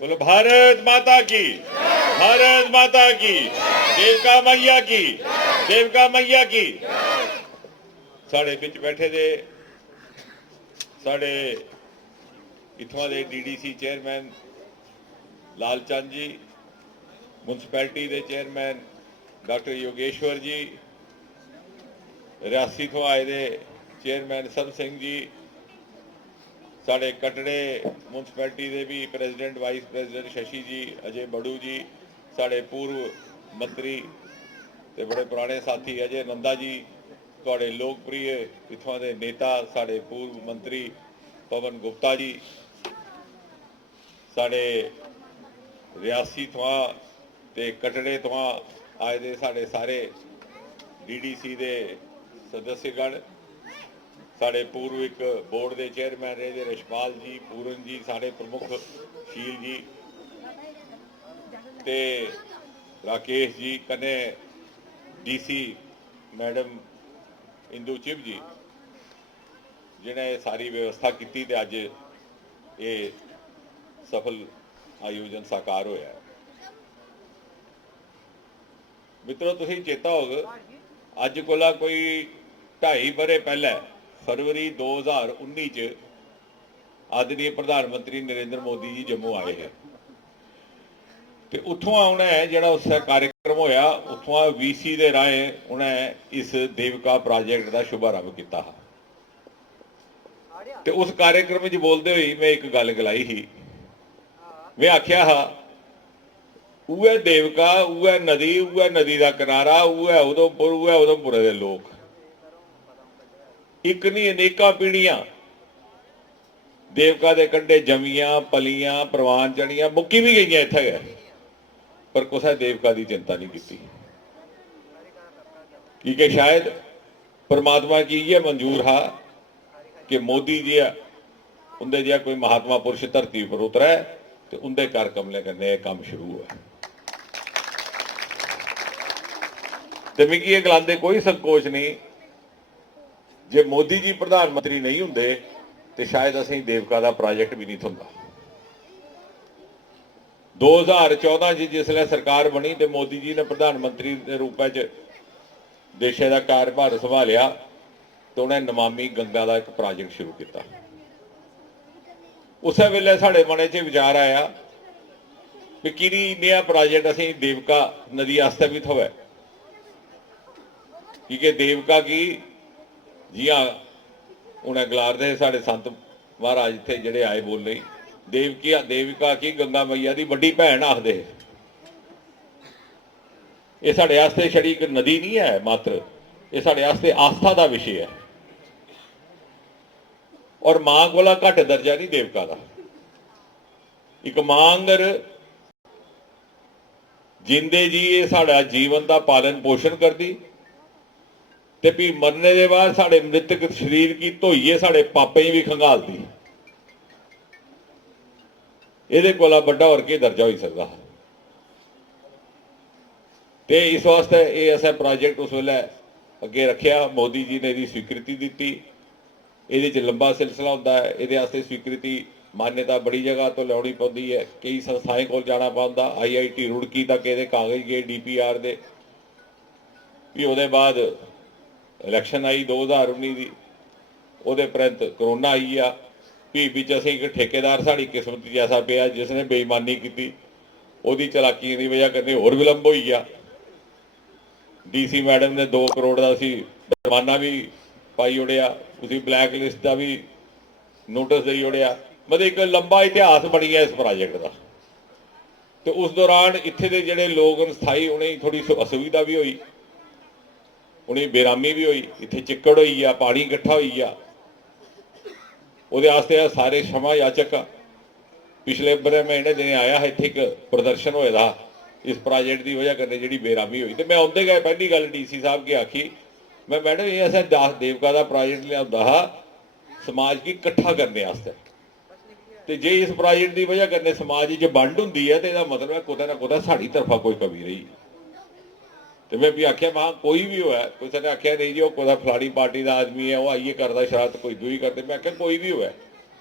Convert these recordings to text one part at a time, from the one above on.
बोलो भारत माता की, भारत माता की, देवका मैया की, देवका मैया की। साढ़े बिच बैठे दे साढ़े इत्थों के DDC चेयरमैन लालचंद जी, म्यूनसिपैलिटी के चेयरमैन डॉक्टर योगेश्वर जी, रियासी तो आए दे चेयरमैन सब सिंह जी, साढ़े कटड़े म्यूनसिपैलिटी के भी प्रेजिडेंट वाइस प्रेजिडेंट शशि जी, अजय बड़ू जी, साढ़े पूर्व मंत्री ते बड़े पुराने साथी अजय नंदा जी, थोड़े लोकप्रिय इत्थों के नेता साढ़े पूर्व मंत्री पवन गुप्ता जी, साढ़े रियासी थवां ते कटड़े थवां आए दे साढ़े सारे DDC के सदस्यगण, साढ़े पूर्व एक बोर्ड के चेयरमैन रहे रशपाल जी, पूरन जी, साढ़े प्रमुख शील जी ते राकेश जी, कन्ने DC मैडम इंदू चिब जी, जिन्हें सारी व्यवस्था की ते अज ये सफल आयोजन साकार होया। मित्रों तुसीं चेता होग अज कोला कोई 2.5 बरे पहले फरवरी 2019 च आदरणीय प्रधानमंत्री नरेंद्र मोदी जी जम्मू आए हैं तो उतों उन्हें जो उस कार्यक्रम होया उतों VC के राय उन्हें इस देवका प्रोजेक्ट का शुभारंभ किया। तो उस कार्यक्रम में बोलते हुए मैं एक गल गलाई ही, मैं आख्या हा उह देवका उह नदी का किनारा उह उधमपुर के लोग एक नहीं अनेका पीढ़ियां देवका के कंढे जमियां पलियां प्रवान चढ़ियां मुक्की भी गई इत्थे गए पर कुछ देवका की चिंता नहीं की क्योंकि शायद परमात्मा की यह मंजूर हा कि मोदी जी उनके जो कोई महात्मा पुरुष धरती पर उतरा है तो उनके कर कमले करने काम शुरू है। तो मिगी ये गलांदे कोई संकोच नहीं, जे मोदी जी प्रधानमंत्री नहीं होंगे तो शायद असीं देवका का प्रोजेक्ट भी नहीं होंदा। 2014 जिसले सरकार बनी तो मोदी जी ने प्रधानमंत्री के रूप में देश का कार्यभार संभालिया तो उन्हें नमामि गंगा का एक प्रोजेक्ट शुरू किया। उस वेले साढ़े मन च विचार आया कि कि नया प्रोजेक्ट असीं देवका नदी वास्ते भी थोड़ा क्योंकि देवका की जी हाँ उन्हें गलार दे साढ़े संत महाराज इतने जोड़े आए बोल रही देविका की गंगा मैया की वड्डी भैन आखदे। ये साढ़े वास्ते छड़ी एक नदी नहीं है मात्र, ये साढ़े वास्ते आस्था का विषय है और मां कोला घट दर्जा नहीं देवका का। एक मां अंगर जिंदे जी ये साड़ा जीवन का पालन पोषण करती ते भी मरने के बाद साढ़े मृतक शरीर की धोइए साढ़े पापे भी खंगालती। ये कोला बड़ा और के दर्जा हो सकता है। तो इस वास्ते ये ऐसा प्रोजेक्ट उस वेले अगे रखा, मोदी जी ने इसकी स्वीकृति दी। ये लंबा सिलसिला होता है, ये स्वीकृति मान्यता बड़ी जगह तो लियानी पौंदी है, कई संस्थाएं को जाना पौंदा, IIT रुड़की तक ये कागज गए DPR दे। भी उसदे बाद इलैक्शन आई 2019 की, वो परंत करोना आई आ, भी बिच असीं एक ठेकेदार साड़ी किस्मत जैसा पिया जिसने बेईमानी की, उसकी चलाकी की वजह करके होर विलंब हो गया। DC मैडम ने 2 करोड़ का जुर्माना भी पाई उड़िया, उसी ब्लैक लिस्ट का भी नोटिस दे उड़िया। मतलब एक लंबा इतिहास बन गया इस प्रोजेक्ट का। तो उस दौरान इत्थे दे जिहड़े लोग स्थाई उन्हें थोड़ी असुविधा भी हुई, उन्हें बेरामी भी हुई, इत्थे चिक्कड़ हुई आ, पानी इकट्ठा हो गया, वो सारे क्षमा याचक पिछले बड़े महीने दिन आया है, इत्थे एक प्रदर्शन होया इस प्रोजेक्ट की वजह करके जी बेरामी हुई। तो मैं आते गए पहली गल DC साहब की आखी, मैं मैडम ये ऐसा देवका का प्रोजेक्ट लिया समाज की इकट्ठा करने वास्ते, तो जे इस प्रोजेक्ट की वजह करने समाज च वंड होंगी है तो यह मतलब है कुछ ना कुछ साड़ी तरफा कोई कमी रही। तो मैं भी आख्या वहां कोई भी हुआ किसी ने आख्या नहीं जी वो कोई फलानी पार्टी का आदमी है वो आइए करता शरारत कोई दूई करते मैं आख्या कोई भी हुआ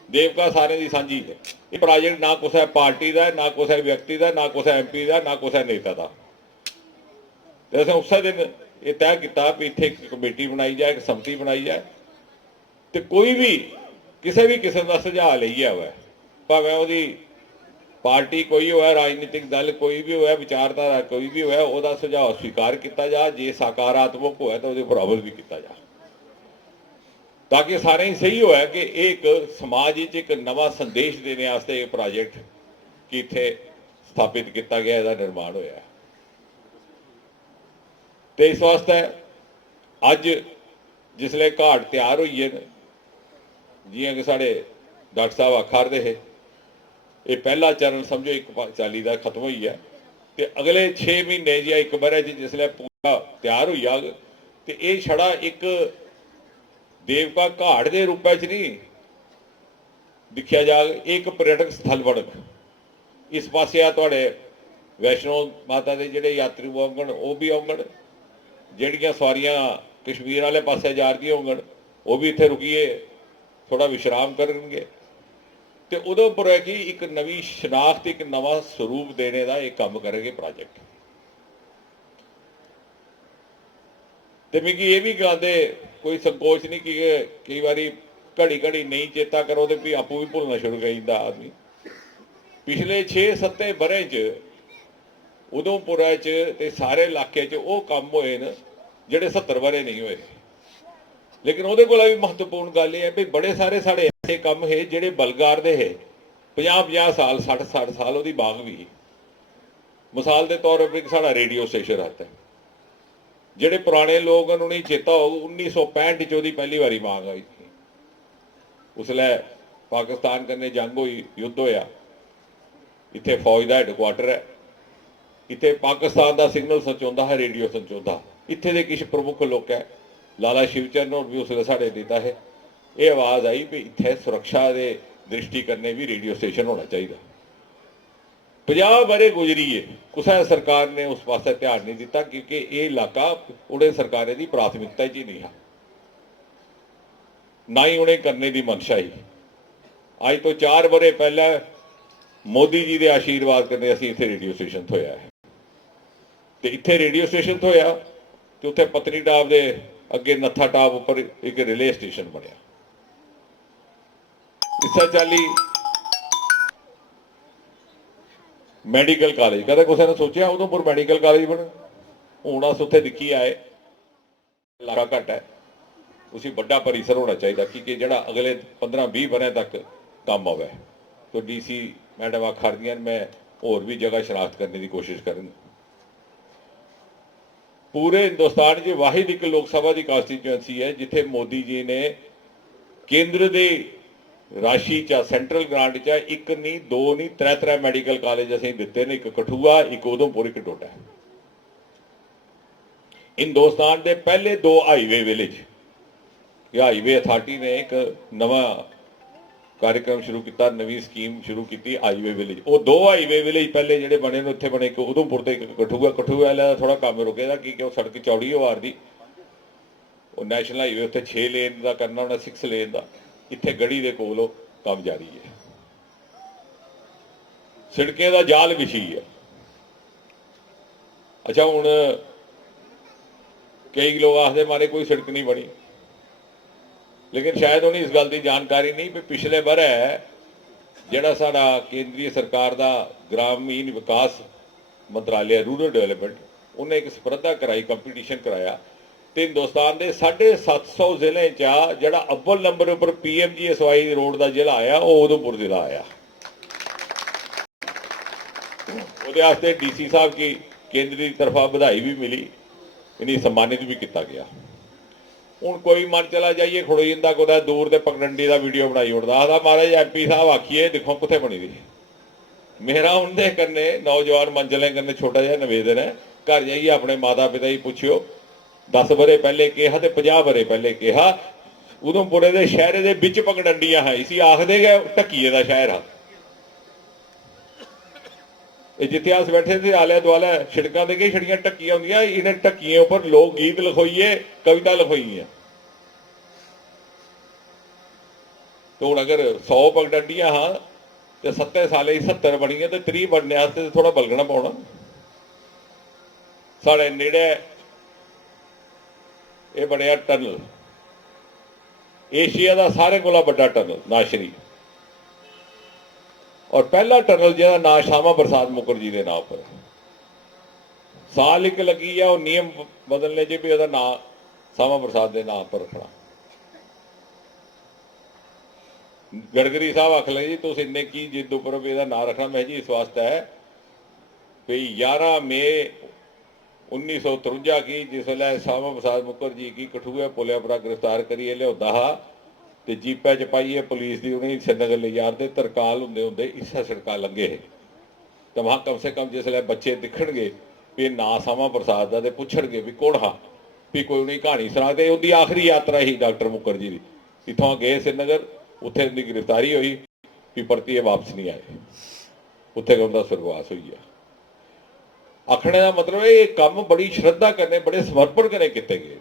देवका सारे की सांझी है ये प्रोजेक्ट ना किसी पार्टी का ना किसी व्यक्ति का ना किसी MP का ना किसी नेता का तो असं उस दिन ये तय किया भी इतने एक कमेटी बनाई जाए एक समिति बनाई जाए तो कोई भी किसी भी किस्म का सुझाव लिया हुआ भावें वो पार्टी कोई हो राजनीतिक दल कोई भी हो विचारधारा कोई भी हो सुझाव स्वीकार किया जा जे सकारात्मक हो तो वो अमल भी किया जा ताकि सारे ही सही होया कि एक समाज एक नवा संदेश देने वास्ते एक प्रोजेक्ट कि इत्थे स्थापित किया गया इसका निर्माण होया तो इस वास्ते अज जिसले घाट तैयार हुई है जियां कि साढ़े डॉक्टर साहब आखा रहे है ये पहला चरण समझो एक चाली का खत्म हुई है तो अगले 6 महीने या एक बारे जिसले पूरा तैयार हुई जाग तो ये छड़ा एक देवका घाट के रूप में नहीं दिखा जाग एक पर्यटक स्थल बनक इस पासे आ थोड़े वैष्णो माता के जोड़े यात्री आउगन वो भी आउगन जड़ियाँ सवारियाँ कश्मीर वाले पासे जा रही होंगन वो भी इतने रुकीए थोड़ा विश्राम करेंगे तो उधमपुर है कि एक नवी शनाख्त एक नवा स्वरूप देने का एक काम करेंगे प्रोजेक्ट तो मिगी ये भी कहते कोई संकोच नहीं कि कई बार घड़ी घड़ी नहीं चेता करो तो भी आपू भी भुलना शुरू कर दिंदा आदमी पिछले 6-7 बरे च उधमपुर ते सारे इलाके च वो काम होए न जेडे 70 बरे नहीं होए लेकिन वो भी महत्वपूर्ण गल है भी बड़े सारे साढ़े ऐसे काम है जेडे बलगार दे है 50-50 साल 60-60 साल वो बाग भी मिसाल के तौर पर साड़ा रेडियो स्टेशन आता है जेडे पुराने लोग उन्हें चेता हो 1965 च पहली बारी मांग आई थी उसलै पाकिस्तान कन्नै जंग हुई युद्ध होया इत्थे फौज का हैडकुआटर है इत्थे पाकिस्तान का सिग्नल संचाउंदा है रेडियो संचाउंदा इत्थे दे किछ प्रमुख लोग है लाला शिवचरण और भी उसले साढ़े नेता है ये आवाज़ आई भी इत्थे सुरक्षा के दृष्टि करने भी रेडियो स्टेशन होना चाहिए 50 बरे गुजरी है कुछ सरकार ने उस पास ध्यान नहीं दिता क्योंकि ये इलाका उन्हें सरकार की प्राथमिकता ही नहीं है ना ही उन्हें करने की मंशा ही अज तो 4 बरे पहले मोदी जी के आशीर्वाद करने असीं इत्थे रेडियो स्टेशन होया है तो इत्थे रेडियो स्टेशन होया तो उत्थे पत्नीटाप के अगे नत्था टाप उपर एक रिले स्टेशन बनया इस चाली मैडिकल कॉलेज कदा किसी ने सोचा उधमपुर मैडिकल कॉलेज बने हूँ अस उत्थे दिखी आए इलाका घट है उसी बड़ा परिसर होना चाहिए कि जड़ा अगले 15-20 बरस तक काम आवे तो DC मैडम आखा रही मैं होर भी जगह शनाख्त करने की कोशिश करूँ पूरे हिंदुस्तान च वाहिद एक लोक सभा की कॉन्स्टिट्यूएंसी है जिथे मोदी जी ने केंद्र के राशि चा सेंट्रल ग्रांट चा एक नहीं दो नहीं त्रै मैडिकल कॉलेज असीं दिते ने एक कठुआ एक उधमपुर एक डोडा हिंदुस्तान के पहले 2 हाईवे विलेज हाईवे अथॉरिटी ने एक नवा कार्यक्रम शुरू किया नवी स्कीम शुरू की हाईवे विलेज वो 2 हाईवे विलेज पहले जोड़े बने उत्थे बने एक उधमपुर तो एक कठुआ कठुआ वाला थोड़ा काम रुकेगा क्योंकि सड़क चौड़ी हो आ रही वो नैशनल हाईवे उत्थे 6 लेन का करना होना 6 लेन का इत्थे गढ़ी के कोल काम जारी है सड़कें का जाल विछी है अच्छा हुण कई लोग आखते मारे कोई सड़क नहीं बनी लेकिन शायद उन्हें इस गल की जानकारी नहीं भी पिछले बरे जिहड़ा साडा केंद्रीय सरकार का ग्रामीण विकास मंत्रालय रूरल डेवलपमेंट उन्हें एक स्पर्धा कराई कंपीटीशन कराया तो हिंदुस्तान के 750 जिले जड़ा अव्वल नंबर पर PMGSY रोड का जिला आया वो उधमपुर जिला आया वो DC साहब की केंद्र की तरफा बधाई भी मिली इन्हें सम्मानित भी किया गया हूँ कोई मन चला जाइए खड़ो जाता कोई दूर से पगडंडी का वीडियो बनाई उड़ता आखा महाराज MP साहब आखिए देखो कितने बनी दी मेरा उनके कन्ने नौजवान मंजलें कन्ने छोटा जहा निवेदन है घर जाइए अपने माता पिता ही पुछियो 10 बरे पहले कहा तो 50 बरे पहले कहा उधमपुरे के शहर के बिच पगडंडियां है इसी आखते गए ढकीए का शहर है ये जिथे अस बैठे थे आले दुआले सड़कों के छड़ियां ढक्कियां होंदियां, इन्हें ढक्कियों उपर लोक गीत लिखोईए, कविता लिखोई है। तो हूँ अगर 100 पगडंडियां हाँ तो 70 साल 70 बनिया तो 30 बनने वास्ते थोड़ा बलगना पौना। साढ़े नेड़े ये बनया टनल, एशिया का सारे कोला बड़ा टनल नाशरी, और पहला टनल जिहदा नाम श्यामा प्रसाद मुखर्जी के नाम पर। साल एक लगी है और नियम बदलने च भी उसका नाम श्यामा प्रसाद के नाम पर रखना। गडकरी साहब आख लगे जी तुम इन्ने की जिद उपर भी इसका नाम रखना। मैं जी इस वास्ते है भी 11 मई 1953 की जिस वे श्यामा प्रसाद मुखर्जी की कठुए पुलिया पर गिरफ्तार करिए लिया हा तो जीपा च पाइए पुलिस की उन्हें श्रीनगर ले जाते तरकाल होंदे होंदे इसा सड़का लंघे। तो वहाँ कम से कम जिसले बच्चे दिखणगे भी ना श्यामा प्रसाद का तो पुछणगे भी कौन हा, भी कोई उन्हें कहानी सुना। तो उनकी आखिरी यात्रा ही डॉक्टर मुखर्जी की, इतों गए श्रीनगर, उत्थे उनकी गिरफ्तारी हुई, भी परतिए वापस नहीं आए, उत्थे उनका सुरगवास हुई है। आखने का मतलब है ये काम बड़ी श्रद्धा करने बड़े समर्पण कने किए गए।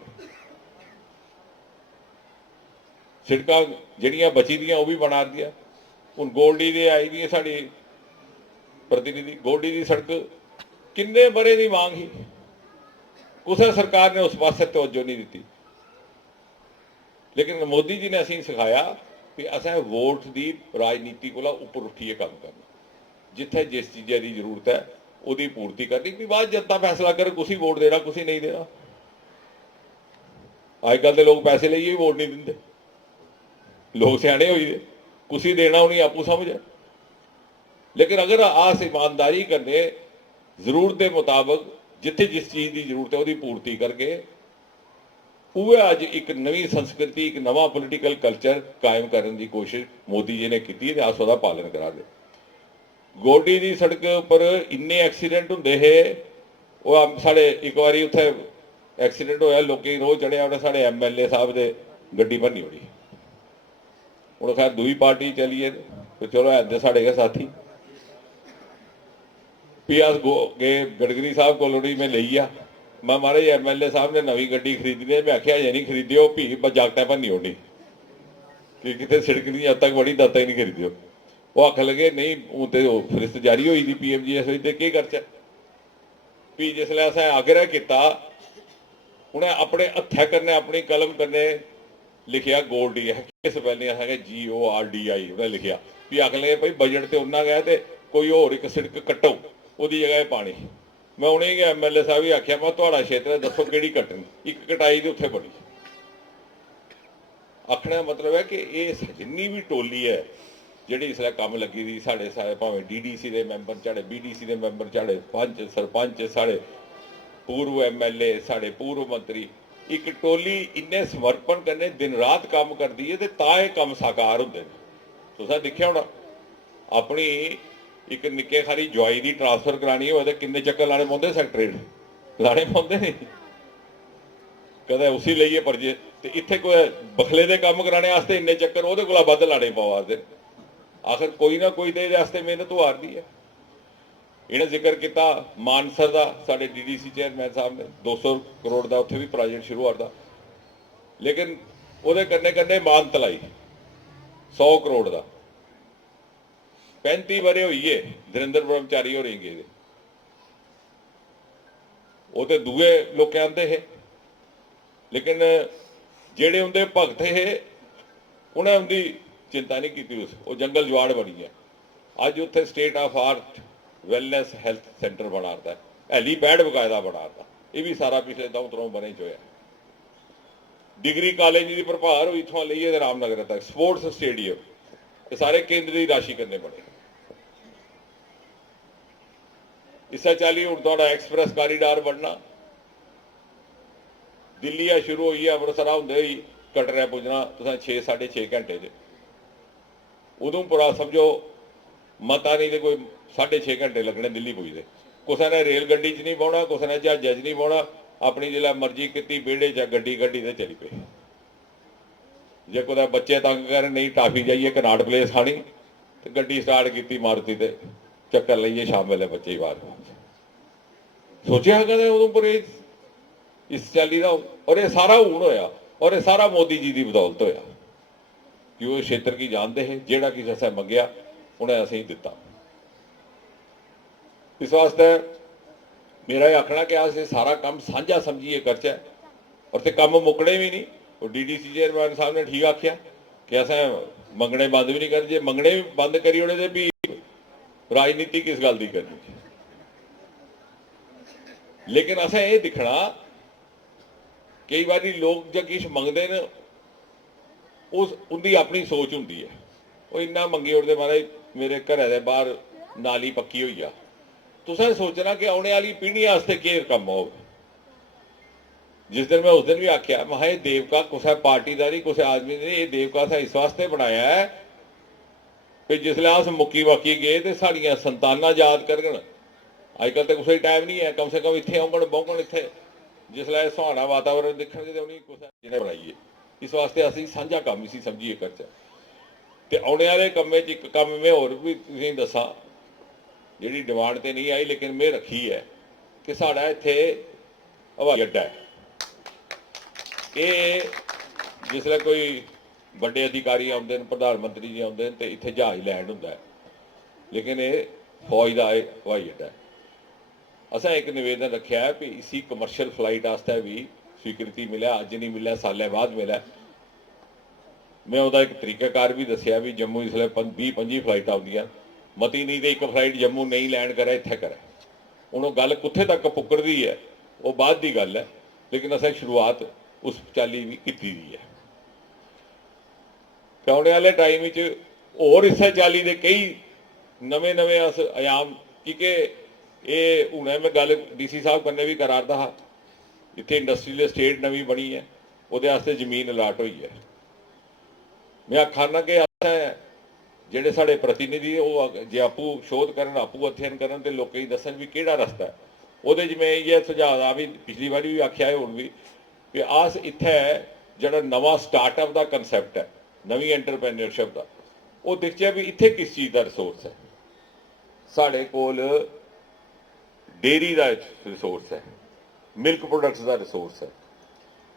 सड़क जड़ियाँ बची दियाँ वो भी बना दिया। हूँ गोल्डी दे आई दी साड़ी प्रतिनिधि, गोल्डी की सड़क किन्ने बरे की मांग ही, किसी सरकार ने उस पास तवज्जो नहीं दी। लेकिन मोदी जी ने असीं सिखाया कि असें वोट की राजनीति को उपर उठिए काम करना, जिथे जिस चीज़ की जरूरत है उसकी पूर्ति करनी, भी बाद जनता फैसला करे कुछ वोट देना कुछ नहीं देना। अजकल तो लोग पैसे लिए ही वोट नहीं देंगे, लोग सियाने हुई दे, कुछ देना उन्हें आपू समझ है। लेकिन अगर आस ईमानदारी करने जरूरत के मुताबिक जिथे जिस चीज़ की जरूरत है वो पूर्ति करके वह अज एक नवी संस्कृति एक नवा पोलिटिकल कल्चर कायम करने की कोशिश मोदी जी ने की, अस उसका पालन करा दे। गोल्डी की सड़क पर इन्ने एक्सीडेंट होंगे है, वो साढ़े एक बारी उत्थे एक्सीडेंट होया, लोगों रोज चढ़िया उन्हें साढ़े MLA साहब के गड्डी भरनी उड़ी। हूँ खैर दूई पार्टी चलीए तो चलो ऐसे साढ़े के साथी भी अस गए गडकरी साहब को मैं ली आ, मैं महाराज MLA साहब ने नवी गड्डी खरीदनी है, मैं आख्या अजे नहीं खरीदियो भी जागटा भरनी होनी कि कितने सड़क नहीं अब तक बड़ी दत्ता ही नहीं खरीदियो। वो आख लगे नहीं हूँ तो फिरिस्त जारी हुई थी PMGS के करचे भी जिसले असें आग्रह किया उन्हें अपने हत्था करने अपनी कलम करने लिखिया गोल्डी है किस पहले है GORDI उन्हें लिखिया भी आख लगे भाई बजट तो उन्ना गया तो कोई होर एक सड़क कट्टो उसकी जगह पानी। मैं उन्हें गया MLA साहब ही आख्या मैं थोड़ा क्षेत्र दसो कि कट्टनी, एक कटाई तो उत्थे बड़ी। आखने का मतलब है कि ये जिन्नी भी टोली है जिहड़ी इसलिए काम लगी थी साढ़े सारे भावें DDC के मैंबर चाहे BDC के मैंबर चाहे पंच सरपंच साढ़े पूर्व MLA साढ़े पूर्व मंत्री, एक टोली इन्ने समर्पण करने दिन रात काम करती है तो ये काम साकार होंगे। तुसां देखिया होना अपनी एक निक्के खारी जवाई की ट्रांसफर करानी हो किन्ने चक्कर लाने पाते, सैकटरेट लाने पाते नहीं, कदे उसी लईए परजे तो इत्थे कोई बखले के काम कराने वास्ते इन्ने चक्कर वो को वध लाने पवाते। आखिर कोई ना कोई तो ये मेहनत तो हारती है। इन्हें जिक्र किया मानसर का, साढ़े DDC चेयरमैन साहब ने 200 करोड़ का उत्थे भी प्रोजेक्ट शुरू होता, लेकिन वो कन्ने कन्ने मान तलाई 100 करोड़ का 35 वरे हुई है धरिंदर ब्रह्मचारी हो रही गए वो तो दूए लोग आते है, लेकिन जेड़े उनके भगत है उन्हें उनकी चिंता नहीं की। वो जंगल जुआड़ बनी है, अज उत्थे state of art wellness health centre बनाता है, हैलीपैड बकायदा बनाता, ये भी सारा पिछले 2 तरह बने जो है। डिग्री कॉलेज की प्रभार हुई इतों लीए रामनगर तक, स्पोर्ट्स स्टेडियम, ये सारे केंद्र की राशि करने बने। इस चाली हूँ थोड़ा एक्सप्रैस कॉरीडोर बनना, दिल्ली आ शुरू हुई है अमृतसर होंगे ही कटरा पुजना तुम 6-6.5 घंटे च, उधमपुरा समझो मता नहीं तो कोई 6.5 घंटे लगने दिल्ली पुजते। किसी ने रेल गड्डी च नहीं बहना, किसी ने जहाजा च नहीं बहना, अपनी जिला मर्जी की बेड़े च गड्डी गड्डी तो चली पे। जे कोई बच्चे तंग कर नहीं टाफी जाइए कनाट प्लेस खानी तो गड्डी स्टार्ट की मारुति ते चक्कर लाइए शाम वेले बच्चे ही बाहर सोचा कदें उधमपुर इस चाली का। और ये सारा हूण होया और ये सारा मोदी जी की बदौलत होया कि वो क्षेत्र की जानते हैं जेड़ा किसी असें मंगया उन्हें असें दिता। इस वास्ते मेरा ये आखना कि अस सारा काम साझा समझिए करचै और ते काम मुकने भी नहीं। और DDC चेयरमैन साहब ने ठीक आख्या कि असें मंगने बंद भी नहीं कर, जे मंगने भी बंद करी ओड़े ते भी राजनीति किस गल की करनी। लेकिन असें ये दिखना कई बार लोग जो किश मंगते हैं उस उनकी अपनी सोच होंगी है। वो इन्ना मंगी ओड़ते महाराज मेरे घरै दे बाहर नाली पक्की हुई आ, तुसें सोचना कि आने वाली पीढ़ी वास्ते केह् कम्म होग। जिस दिन मैं उस दिन भी आख्या महा ये देवका कुसै पार्टी का नहीं कुसै आदमी ने, ये देवका असें इस वास्ते बनाया है कि जिसलै अस मुक्की मक्की गए तो साड़ियां संतानां याद करगन। अजकल तो कुछ टाइम नहीं है, कम से कम इत्थे औंगन बौंगन इत्थे जिसलै सुहाना वातावरण दिक्खणगे ते उ'नेंगी कुसै जिन्हें बनाई है। इस वास्ते असीं सांझा कम्म इसी समझिए करचै। ते औने आह्ले कम्में च इक कम्म में होर भी तुसेंगी दस्सां जिहड़ी डिमांड ते नहीं आई लेकिन में रखी है कि साढ़ा इत्थे हवाई अड्डा है। ये जिसलै कोई बड़े अधिकारी आउंदे न प्रधानमंत्री जी आउंदे न ते इत्थे जहाज लैंड हुंदा है, लेकिन ये फौज का हवाई अड्डा है। असें एक निवेदन रखा है कि इसी कमर्शियल फ्लाइट आस्ते भी स्वीकृति मिले, अज नहीं मिले सालें बाद मिले। मैं वह एक तरीकाकार भी दसिया भी जम्मू इसलिए 20-25 फ्लाइट आउंदियां, मती नहीं तो एक फ्लाइट जम्मू नहीं लैंड करे इत्थे करे। हुण गल कुत्थे तक पुकरदी है वो बाद की गल है, लेकिन असें शुरुआत उस चाली भी की है। आने वाले टाइम होर इस चाली के कई नवे नवे अस आयाम क्योंकि ये हूँ मैं गल DC साहब कन्नै भी करा रहा हा, इत्थे इंडस्ट्रीयल एस्टेट नवी बनी है, वो जमीन अलाट हुई है। मैं आखाना कि जेडे साढ़े प्रतिनिधि वो जे आपू शोध करन आपू अध्ययन करन ते लोकें गी दस्सन भी केड़ा रस्ता है। वो मैं ये सुझाव आ भी पिछली बारी भी आख्या है हुण भी अस इत्थे जेड़ा नवा स्टार्टअप का कंसैप्ट है, नवी एंटरप्रेन्योरशिप का, वो दिखचे भी इत्थे किस चीज़ का रिसोर्स है। साढ़े कोल डेयरी का रिसोर्स है, मिल्क प्रोडक्ट्स का रिसोर्स है।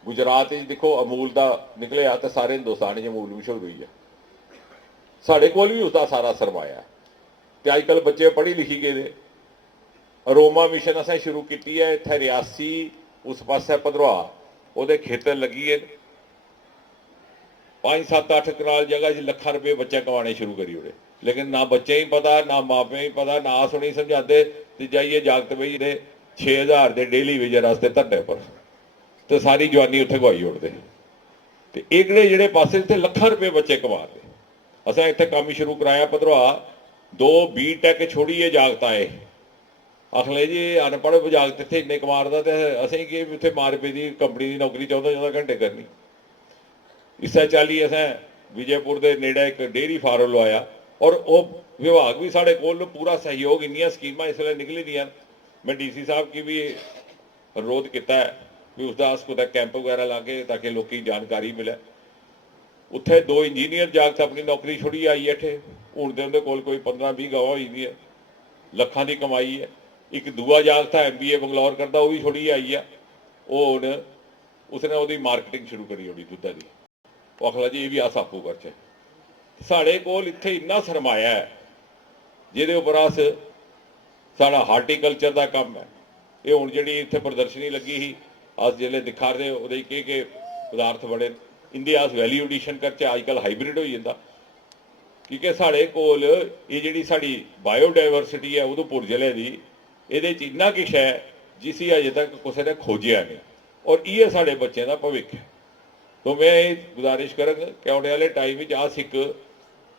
गुजरात देखो अमूल का निकलिया तो सारे हिंदुस्तान अमूल मशहूर हुई है। साढ़े कोल भी उसका सारा सरमाया तो अजकल बच्चे पढ़ी लिखी गए। अरोमा मिशन असें शुरू की है इत्थे रियासी उस पासे भद्रवाह वो खेतर लगी है 5-7-8 कनाल जगह च लखां रुपये बच्चे कमाने शुरू करी ओड़े। लेकिन ना बच्चे ही पता ना मापे ही पता ना अस उनेंगी समझाते तो जाइए जागत बई जे 6,000 के डेली वेजर वास्ते धरने पर तो सारी जवानी उत्थे गवाई ओड़ते। तो एह्कड़े जेह्ड़े पासे इत्थे लखां रुपये बच्चे कमाते। असें इत्थे कम्म शुरू कराया भद्रवाह 2 B.Tech छोड़िए जागत आए आखले जी अनपढ़ जागत इत्थे इन्ने कमारदा ते असें कि उत्थे मां रपे की कंपनी की नौकरी 14-14 घंटे करनी। इस चाली असें विजयपुर के नेड़े एक डेयरी फार्म लवाया और वो विभाग भी साढ़े कोल पूरा सहयोग, इन्नियां स्कीमां इसलिए निकली दियां। मैं DC साहब की भी अनुरोध किया है भी उसका अस कुछ कैंप वगैरह ला के ताकि लोगों की जानकारी मिले। उत्थे 2 इंजीनियर जागत अपनी नौकरी छुड़ी आई है, हूँ तो उन्हें कोल कोई 15-20 गवाह हुई है, लखां की कमाई है। एक दूआ जागत है MBA बंगलौर करता, वो भी छुड़ी आई है। वो हूँ उसने वो मार्केटिंग शुरू करी ओड़ी दुद्धा की। वो आखला जी ये भी अस आपू करचे। साढ़े कोल इत्थे इन्ना सरमाया है जिहदे उपर अस साढ़ा हार्टिकल्चर का काम है। ये हूँ जी इत्थे प्रदर्शनी लगी ही अस जिसले दिखा रहे वो के पदार्थ बड़े इंदे अस वैल्यू एडिशन करचे। अजकल हाईब्रिड हो जाता क्योंकि साढ़े कोल ये जिहड़ी साड़ी बायोडाइवर्सिटी है उधमपुर जिले की ये इन्ना किश है जिसी अजे तक किसी ने खोजिया नहीं और ये साढ़े बच्चों का भविख है। तो मैं ये गुजारिश करंग कि आने वाले टाइम में अस एक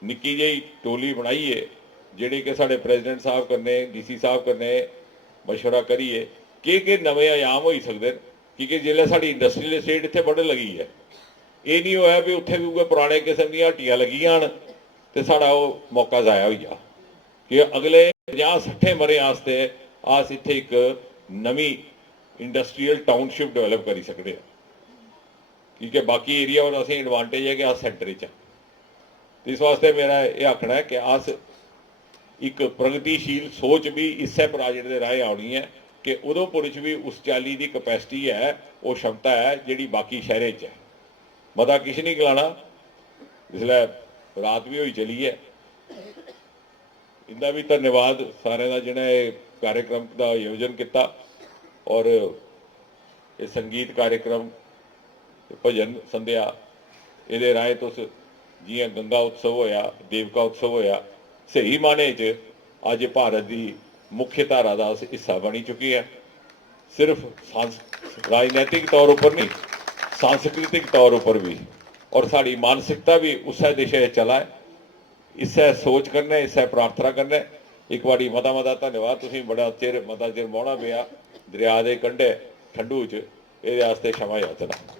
निक्की जी टोली बनाइए जिहड़ी कि साढ़े प्रेजिडेंट साहब कन्नै DC साहब कन्नै मशवरा करिए कि नवे आयाम हो सकते हैं। क्योंकि जिसलै साड़ी इंडस्ट्रीयल एस्टेट इत्थे बढ़न लगी है, ये नहीं होया भी उत्थे भी उ'ऐ पुराने किस्म दी हट्टियां लगियां तो साड़ा वो मौका जाया हो गया कि अगले 50-60 मरे आस्ते अस इत्थे एक नवी इंडस्ट्रीयल टाउनशिप डेवलप करी सकते हैं। क्योंकि बाकी एरिया और असें एडवांटेज है कि अस सेंटर च। इस वास्ते मेरा ये आखना है कि अस एक प्रगतिशील सोच भी इसे प्रोजेक्ट के राह आनी है कि उधमपुर भी उस चाली की कैपेसिटी है, वो क्षमता है जी बाकी शहर च है। मता किश नहीं गलाना, जिसलै रात भी हुई चली है। इनका भी धन्यवाद सारे का जिन्हें कार्यक्रम का आयोजन किया और ये संगीत कार्यक्रम भजन संध्या ये राय तुस जियां गंगा उत्सव होया, देवका उत्सव होया, सही माने च अज भारत की मुख्य धारा का हिस्सा बनी चुकी है। सिर्फ राजनैतिक तौर पर नहीं, सांस्कृतिक तौर पर भी, और साड़ी मानसिकता भी उस दिशा चला है। इसे सोच करना, इसे प्रार्थना करना। एक बारी मता मता धन्यवाद। तुसीं बड़ा चिर मता चिर बौना पिया दरिया के कंढे ठंडू च, ये क्षमा याचना।